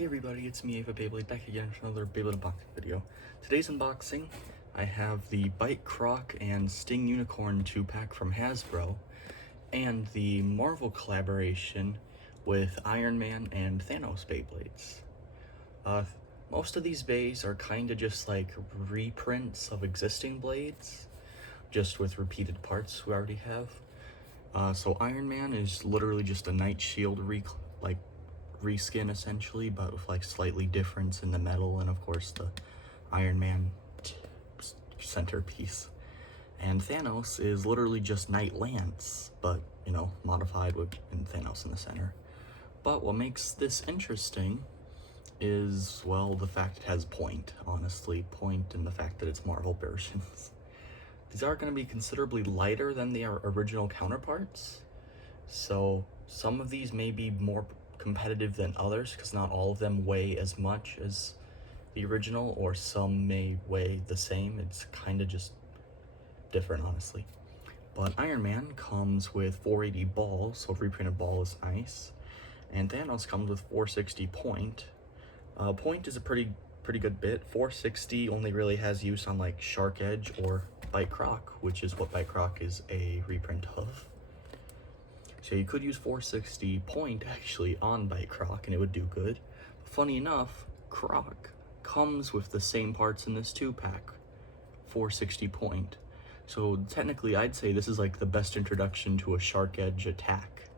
Hey everybody, it's me, Ava Beyblade, back again for another Beyblade unboxing video. Today's unboxing, I have the Bite Croc and Sting Unicorn 2-pack from Hasbro, and the Marvel collaboration with Iron Man and Thanos Beyblades. Most of these bays are kinda just like reprints of existing blades, just with repeated parts we already have. So Iron Man is literally just a Night Shield reskin essentially, but with like slightly difference in the metal and of course the Iron Man centerpiece. And Thanos is literally just Night Lance, but you know, modified with Thanos in the center. But what makes this interesting is, well, the fact it has point, honestly, point, and the fact that it's Marvel versions. These are going to be considerably lighter than their original counterparts, so some of these may be more competitive than others because not all of them weigh as much as the original, or some may weigh the same. It's kind of just different, honestly. But Iron Man comes with 480 ball, so reprinted ball is nice, and Thanos comes with 460 point. Point is a pretty good bit. 460 only really has use on like Shark Edge or Bite Croc, which is what Bite Croc is a reprint of. So you could use 460 point actually on Bite Croc and it would do good. Funny enough, Croc comes with the same parts in this 2-pack, 460 point. So technically I'd say this is like the best introduction to a Shark Edge attack,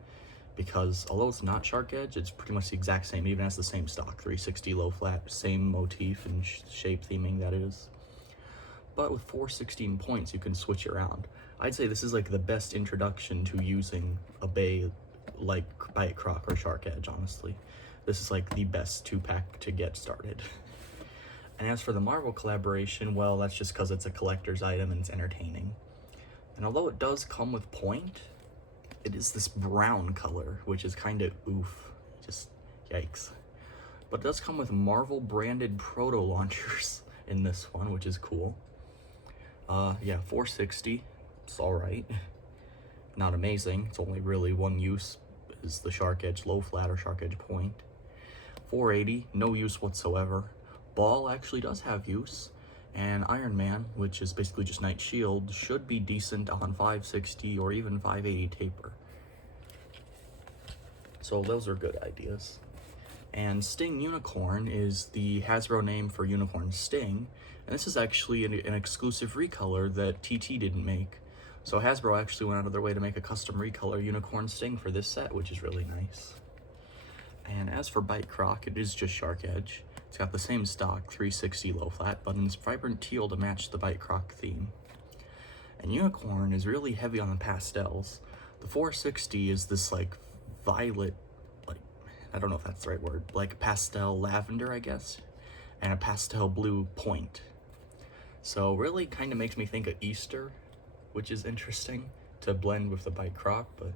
because although it's not Shark Edge, it's pretty much the exact same, it even has the same stock, 360 low flat, same motif and shape theming that is. But with 416 points, you can switch around. I'd say this is like the best introduction to using a bay like Bite Croc or Shark Edge, honestly. This is like the best 2-pack to get started. And as for the Marvel collaboration, well, that's just because it's a collector's item and it's entertaining. And although it does come with point, it is this brown color, which is kind of oof, just yikes. But it does come with Marvel branded proto launchers in this one, which is cool. Yeah, 460, it's alright. Not amazing, it's only really one use, is the Shark Edge low flat or Shark Edge point. 480, no use whatsoever. Ball actually does have use, and Iron Man, which is basically just Night Shield, should be decent on 560 or even 580 taper. So those are good ideas. And Sting Unicorn is the Hasbro name for Unicorn Sting, and this is actually an exclusive recolor that TT didn't make. So Hasbro actually went out of their way to make a custom recolor Unicorn Sting for this set, which is really nice. And as for Bite Croc, it is just Shark Edge. It's got the same stock, 360 low flat, but in this vibrant teal to match the Bite Croc theme. And Unicorn is really heavy on the pastels. The 460 is this like violet, I don't know if that's the right word, like pastel lavender, I guess, and a pastel blue point. So really kind of makes me think of Easter, which is interesting to blend with the Bite Croc, but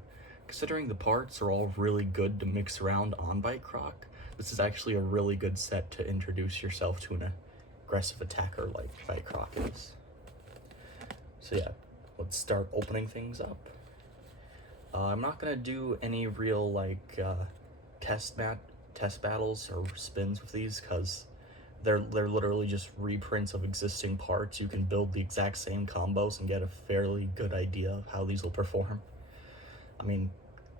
considering the parts are all really good to mix around on Bite Croc, this is actually a really good set to introduce yourself to an aggressive attacker like Bite Croc is. So yeah, let's start opening things up. I'm not gonna do any real like test battles or spins with these because they're literally just reprints of existing parts. You can build the exact same combos and get a fairly good idea of how these will perform. I mean,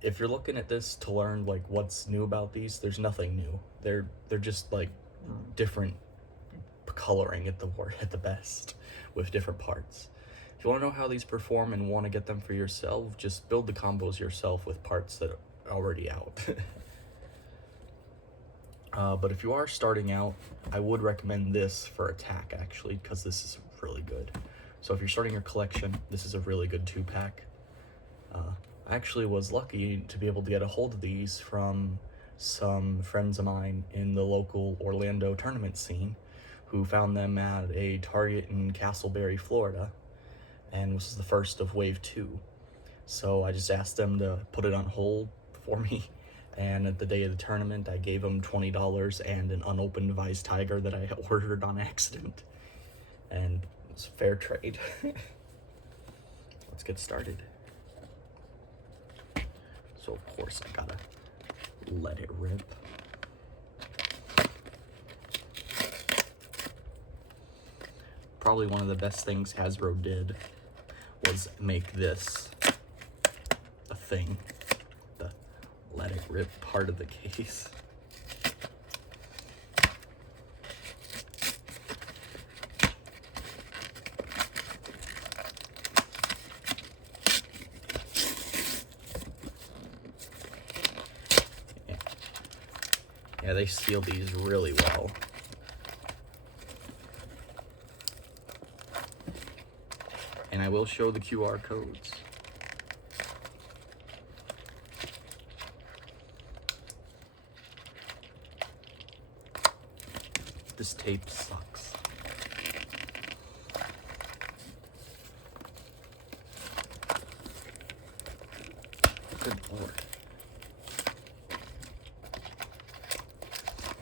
if you're looking at this to learn like what's new about these, there's nothing new. They're just like different coloring at the best with different parts. If you want to know how these perform and want to get them for yourself, just build the combos yourself with parts that are already out. But if you are starting out, I would recommend this for attack actually, because this is really good. So if you're starting your collection, this is a really good 2-pack. I actually was lucky to be able to get a hold of these from some friends of mine in the local Orlando tournament scene who found them at a Target in Castleberry, Florida, and this is the first of Wave 2. So I just asked them to put it on hold for me, and at the day of the tournament I gave them $20 and an unopened Vice Tiger that I ordered on accident, and it's fair trade. Let's get started. So of course I gotta let it rip. probably one of the best things Hasbro did was make this a thing. The let it rip part of the case. Yeah, they seal these really well. And I will show the QR codes. This tape sucks. Good lord.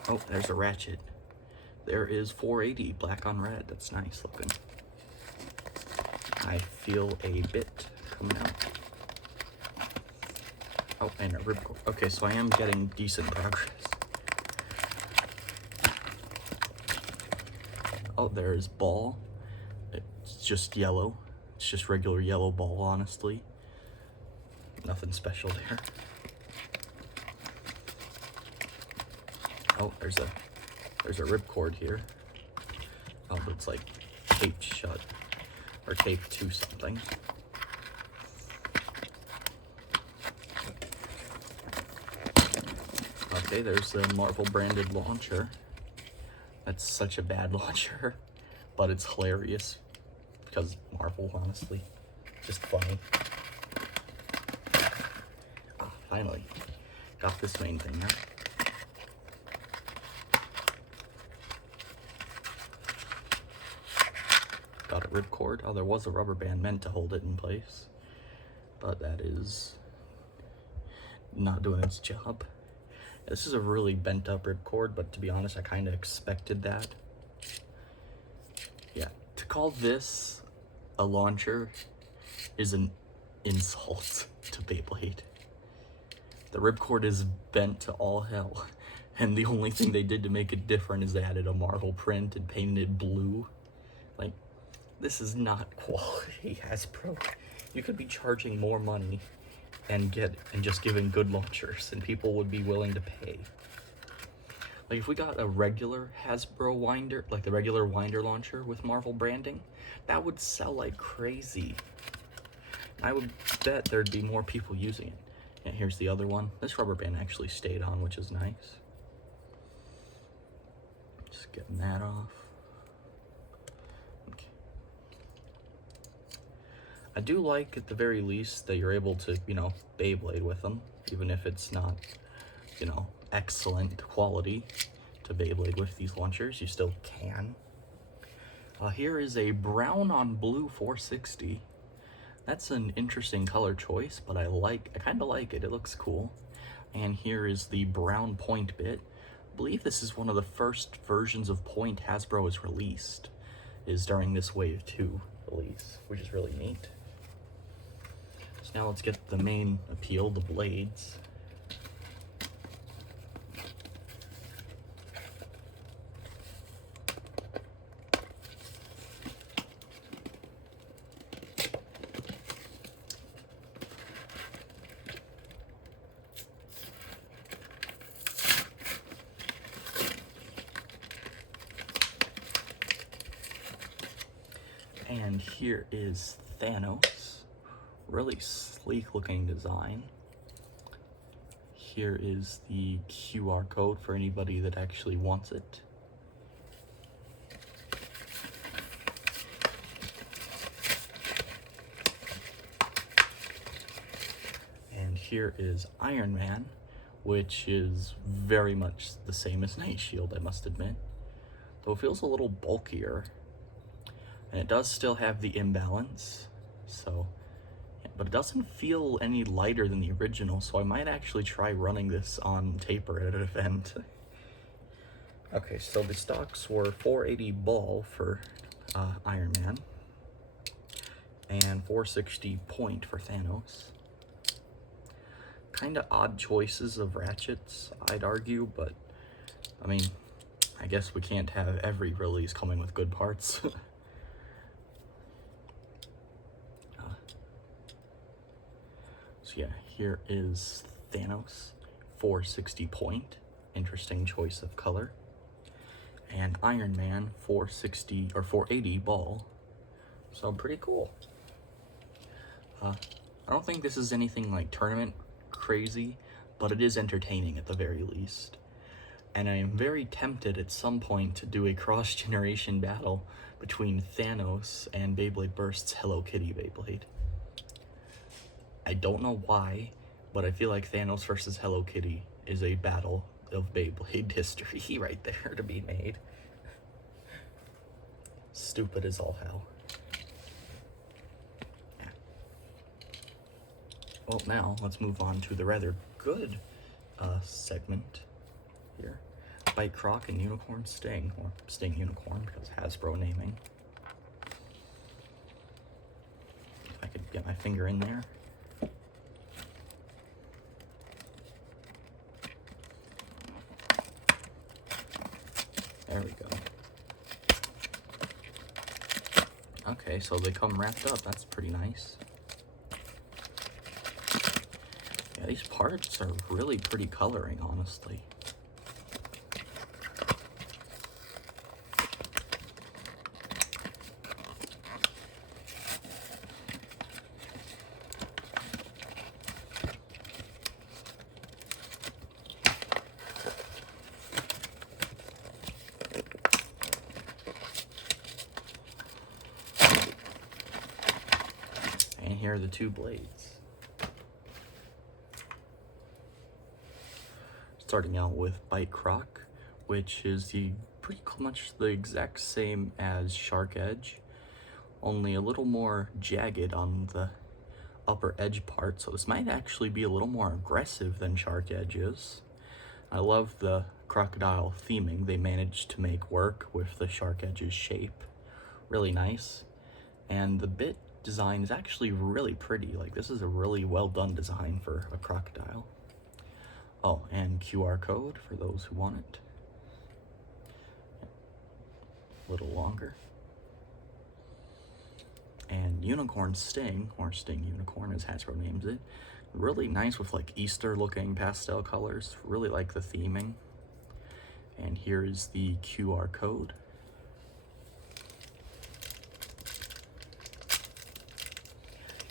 Oh, there's a ratchet. There is 480 black on red. That's nice looking. I feel a bit coming out. Oh, and a ripcord. Okay, so I am getting decent progress. Oh, there's ball. It's just yellow. It's just regular yellow ball, honestly. Nothing special there. Oh, there's a ripcord here. Oh, but it's like taped shut or taped to something. Okay, there's the Marvel branded launcher. That's such a bad launcher, but it's hilarious because Marvel, honestly, just funny. Ah, finally got this main thing out. Got a ripcord. Oh, there was a rubber band meant to hold it in place, but that is not doing its job. This is a really bent up ripcord, but to be honest, I kind of expected that. Yeah, to call this a launcher is an insult to Beyblade. The ripcord is bent to all hell, and the only thing they did to make it different is they added a Marvel print and painted it blue. Like, this is not quality, Hasbro. You could be charging more money and just giving good launchers, and people would be willing to pay. Like, if we got a regular Hasbro winder, like the regular winder launcher with Marvel branding, that would sell like crazy. I would bet there'd be more people using it. And here's the other one. This rubber band actually stayed on, which is nice. Just getting that off. Okay. I do like, at the very least, that you're able to, Beyblade with them, even if it's not, excellent quality to Beyblade with these launchers. You still can. Here is a brown on blue 460. That's an interesting color choice, but I kind of like it. It looks cool. And here is the brown point bit. I believe this is one of the first versions of point Hasbro has released, is during this Wave 2 release, which is really neat. So now let's get the main appeal, the blades. And here is Thanos. Really sleek looking design. Here is the QR code for anybody that actually wants it. And here is Iron Man, which is very much the same as Night Shield, I must admit. Though it feels a little bulkier. And it does still have the imbalance, but it doesn't feel any lighter than the original, so I might actually try running this on taper at an event. Okay, so the stocks were 480 ball for Iron Man, and 460 point for Thanos. Kind of odd choices of ratchets, I'd argue, but I mean, I guess we can't have every release coming with good parts. So yeah, here is Thanos, 460 point, interesting choice of color. And Iron Man, 460 or 480 ball, so pretty cool. I don't think this is anything like tournament crazy, but it is entertaining at the very least. And I am very tempted at some point to do a cross-generation battle between Thanos and Beyblade Burst's Hello Kitty Beyblade. I don't know why, but I feel like Thanos versus Hello Kitty is a battle of Beyblade history right there to be made. Stupid as all hell. Yeah. Well, now let's move on to the rather good segment here. Bite Croc and Unicorn Sting, or Sting Unicorn because Hasbro naming. If I could get my finger in there. There we go. Okay, so they come wrapped up. That's pretty nice. Yeah, these parts are really pretty coloring, honestly. And here are the two blades. Starting out with Bite Croc, which is pretty much the exact same as Shark Edge, only a little more jagged on the upper edge part, so this might actually be a little more aggressive than Shark Edge is. I love the crocodile theming they managed to make work with the Shark Edge's shape. Really nice. And the bit design is actually really pretty. Like, this is a really well done design for a crocodile. Oh, and QR code for those who want it. A little longer. And Unicorn Sting, or Sting Unicorn as Hasbro names it. Really nice with like Easter looking pastel colors. Really like the theming. And here is the QR code.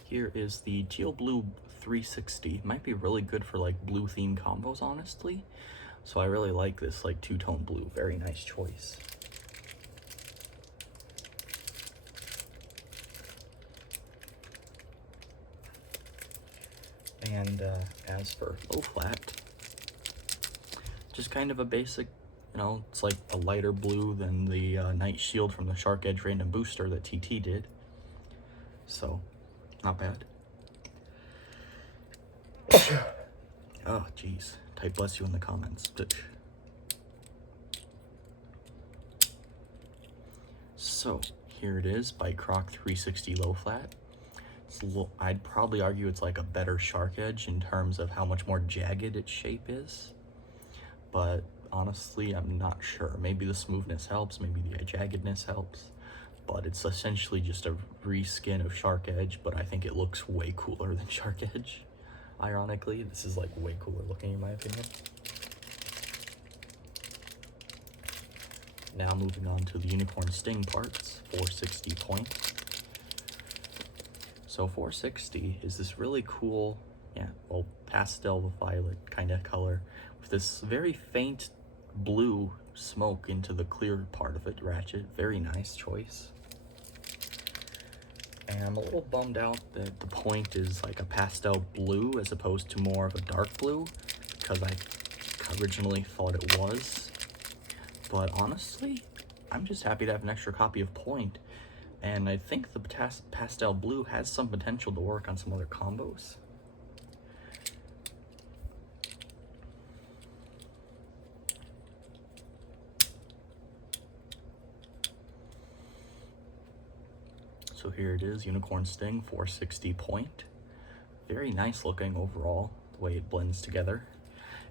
Here is the teal blue 360. Might be really good for like blue theme combos, honestly. So I really like this like two-tone blue. Very nice choice. And as for low flat, just kind of a basic, you know, it's like a lighter blue than the Night Shield from the Shark Edge Random Booster that TT did. So, not bad. Oh, jeez. Type bless you in the comments. So, here it is, Bite Croc 360 low flat. I'd probably argue it's like a better Shark Edge in terms of how much more jagged its shape is. But honestly, I'm not sure. Maybe the smoothness helps, maybe the jaggedness helps. But it's essentially just a reskin of Shark Edge, but I think it looks way cooler than Shark Edge. Ironically, this is like way cooler looking in my opinion. Now moving on to the Unicorn Sting parts, 460 point. So 460 is this really cool, pastel violet kind of color with this very faint blue smoke into the clear part of it, ratchet. Very nice choice. And I'm a little bummed out that the point is like a pastel blue as opposed to more of a dark blue, because I originally thought it was. But honestly, I'm just happy to have an extra copy of point. And I think the pastel blue has some potential to work on some other combos. So here it is, Unicorn Sting, 460 point. Very nice looking overall, the way it blends together.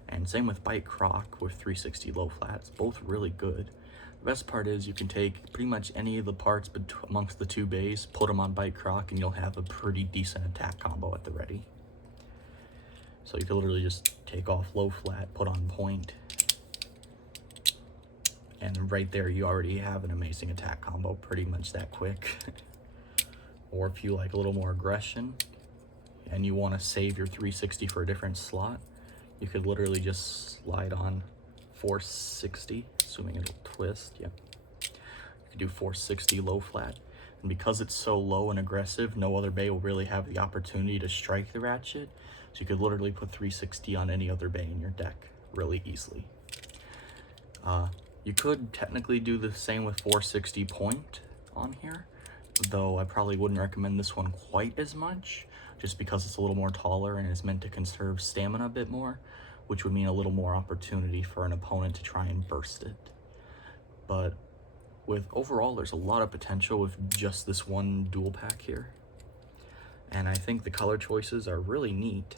And same with Bite Croc with 360 low flats, both really good. The best part is you can take pretty much any of the parts amongst the two bays, put them on Bite Croc, and you'll have a pretty decent attack combo at the ready. So you can literally just take off low flat, put on point, and right there you already have an amazing attack combo, pretty much that quick. Or if you like a little more aggression and you want to save your 360 for a different slot, you could literally just slide on 460, assuming it'll twist. Yep. You could do 460 low flat. And because it's so low and aggressive, no other bay will really have the opportunity to strike the ratchet. So you could literally put 360 on any other bay in your deck really easily. You could technically do the same with 460 point on here, though I probably wouldn't recommend this one quite as much, just because it's a little more taller and is meant to conserve stamina a bit more, which would mean a little more opportunity for an opponent to try and burst it. But with overall, there's a lot of potential with just this one dual pack here. And I think the color choices are really neat.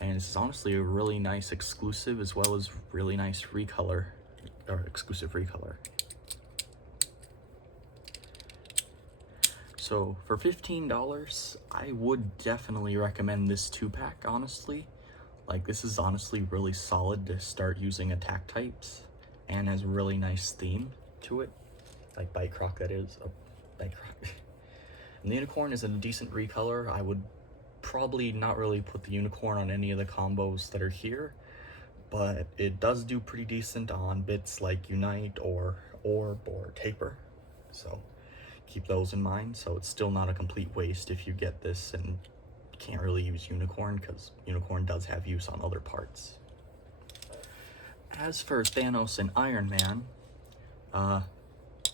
And this is honestly a really nice exclusive as well as really nice recolor, or exclusive recolor. So for $15, I would definitely recommend this 2-pack, honestly. Like, this is honestly really solid to start using attack types and has a really nice theme to it. Like Bite Croc, that is. Oh, Bite Croc. And the Unicorn is a decent recolor. I would probably not really put the Unicorn on any of the combos that are here, but it does do pretty decent on bits like Unite or Orb or Taper. So keep those in mind. So it's still not a complete waste if you get this and can't really use Unicorn, because Unicorn does have use on other parts. As for Thanos and Iron Man,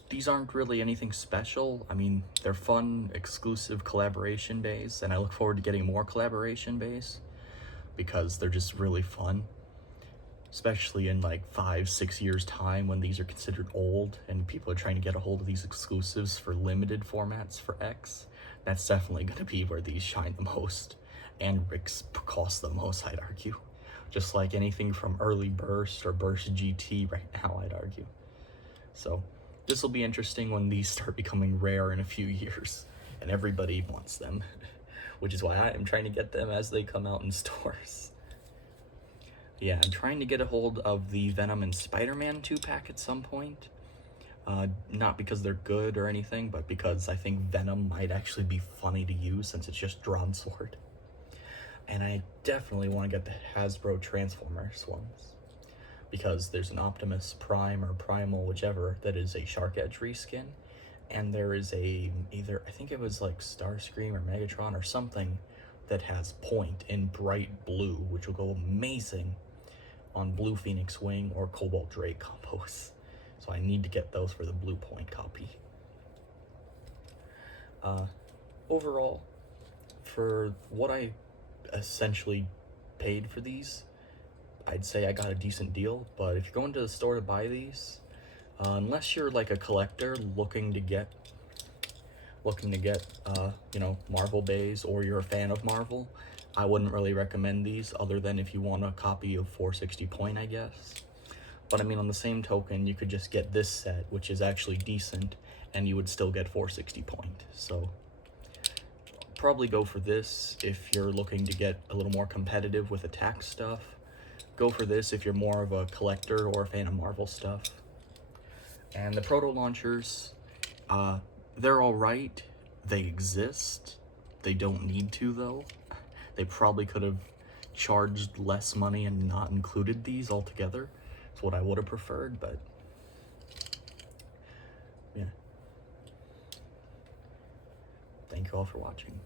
these aren't really anything special. I mean, they're fun, exclusive collaboration bays, and I look forward to getting more collaboration bays because they're just really fun, especially in like 5-6 years time when these are considered old and people are trying to get a hold of these exclusives for limited formats for X. That's definitely going to be where these shine the most and cost the most, I'd argue. Just like anything from early Burst or Burst GT right now, I'd argue. So this will be interesting when these start becoming rare in a few years and everybody wants them, which is why I am trying to get them as they come out in stores. Yeah, I'm trying to get a hold of the Venom and Spider-Man 2-pack at some point. Not because they're good or anything, but because I think Venom might actually be funny to use since it's just drawn sword. And I definitely want to get the Hasbro Transformers ones, because there's an Optimus Prime or Primal, whichever, that is a Shark Edge reskin, and there is a, either, I think it was like Starscream or Megatron or something, that has point in bright blue, which will go amazing on Blue Phoenix Wing or Cobalt Drake combos. So I need to get those for the blue point copy. Overall, for what I essentially paid for these, I'd say I got a decent deal. But if you're going to the store to buy these, unless you're like a collector looking to get you know, Marvel bays, or you're a fan of Marvel, I wouldn't really recommend these, other than if you want a copy of 460 point, I guess. But I mean, on the same token, you could just get this set, which is actually decent, and you would still get 460 point. So probably go for this if you're looking to get a little more competitive with attack stuff. Go for this if you're more of a collector or a fan of Marvel stuff. And the proto launchers, they're all right. They exist. They don't need to, though. They probably could have charged less money and not included these altogether. It's what I would have preferred, but yeah. Thank you all for watching.